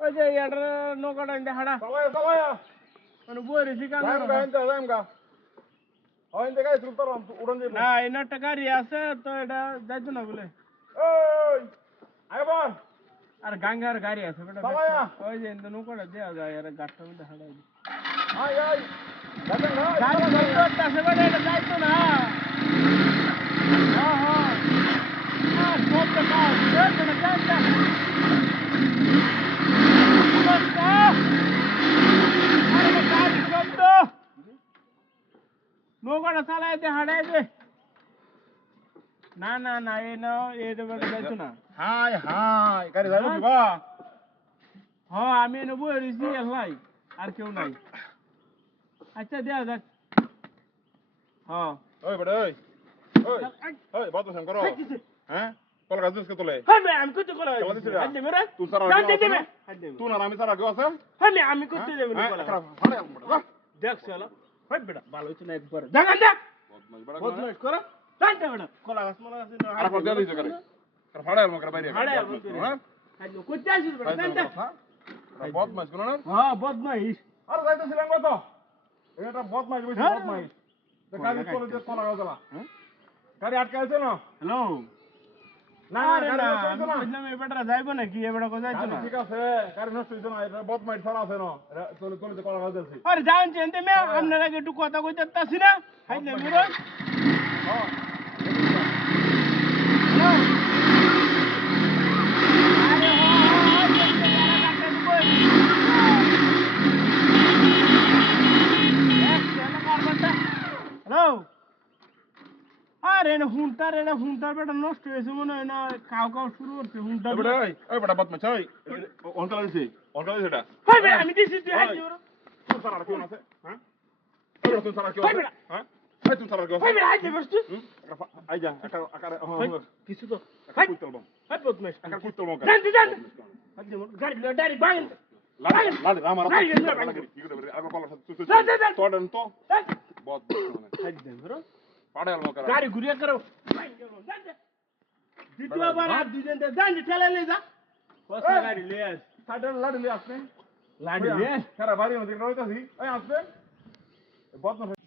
ওই যে ইয়াটার নৌকাটা ইন্দে হাড়া চালায়া মানে বই রেছি কান যাইমগা হইন্দে গাই তুলতার উড়ন যাইব না এনে একটা গাড়ি আছে তো এটা যাইতো না বলে ওই আইবার আর গাঙ্গার গাড়ি আছে বেটা চালায়া ওই যে ইন্দে নৌকাটা দেয়া যায় আর গাড়টার মধ্যে হাড়াই আই আই দেখেন না গাড়ি যাইতো আছে বেটা এটা যাইতো না হ্যাঁ হ্যাঁ আর সব তো কাজ যাইতো না যাইতো নৌকাটা চালাই দে হাড়াই দে না না না এ না এটা বেটা যাইতো না হাই হাই গাড়ি যাইব দিবা হ্যাঁ আমি এনে বই রয়েছি এলাই আর কেউ নাই আচ্ছা দেয়া যাক হ্যাঁ ওই বড় ওই ওই ওই বাত বসন করো হ্যাঁ কল গাছ দিস তোলে হ্যাঁ আমি করতে কলা হাত দে মেরে তুই সারা হাত দে মে তুই না আমি সারা কেউ আছে হ্যাঁ আমি করতে দেব না কলা দেখ চলো হই বেটা ভালো হইতো না একবার দেখা দেখ বদমাইশ করো জানতে বেটা কলা গাছ মলা আছে আর পর দিয়ে দিছ করে আর ফাড়া এর মকরা বাইরে হাড়ে হ্যাঁ হাত করতে আসিস বেটা জানতে বদমাইশ কোন না হ্যাঁ বদমাইশ আর যাইতেছিলাম কত এটা বদমাইশ বসে বদমাইশ গাড়ি চলে যে কলা গাছ গাড়ি আটকে আছে না হ্যালো না না গাড়ি না চলছে না বুঝলাম এই বেটা যাইবো নাকি এই বেটা কো যাইতো না ঠিক আছে গাড়ি নষ্ট হইছে না এটা বদমাইশ ছাড়া আছে না চলে চলে যে কলা গাছ আছে আরে জান চেনতে মে আপনারা একটু কথা কইতে তাছি না হাইলে মিরো হ্যাঁ হ্যালো আরে হ্যালো আরে না হুন্টার বেটা নষ্ট হয়েছে মনে হয় না কাউ কাউ শুরু করছে হুন্টার বড় ওই বড় বদমাইশ ওই অনকাল দিছি এটা হয় বেটা আমি দিছি তুই হাই দিও তুই সারা কেউ আছে হ্যাঁ তুই সারা কেউ আছে হ্যাঁ এই তুই সারা কেউ আছে হয় বেটা হাই দে বস তুই আই যা আকার কিছু তো হাই কই তুলবো হাই বদমাইশ আকার কই তুলবো জান হাই দে গাড়ি ডাইরেক্ট বাগেন লাড়ি আমার কি করে আগে কলার সাথে তোড়ন তো বদমাইশ হাই দে বড় পাড়ে আলমো করা গাড়ি ঘুরিয়ে করো দ্বিতীয়বার আর দুজন জান ঠেলে লে যা কসা গাড়ি লে আস সাইডে লাড়ি লে আসবে লাড়ি লে সারা বাড়ির মধ্যে রইতাছি এই আসবে বদমাইশ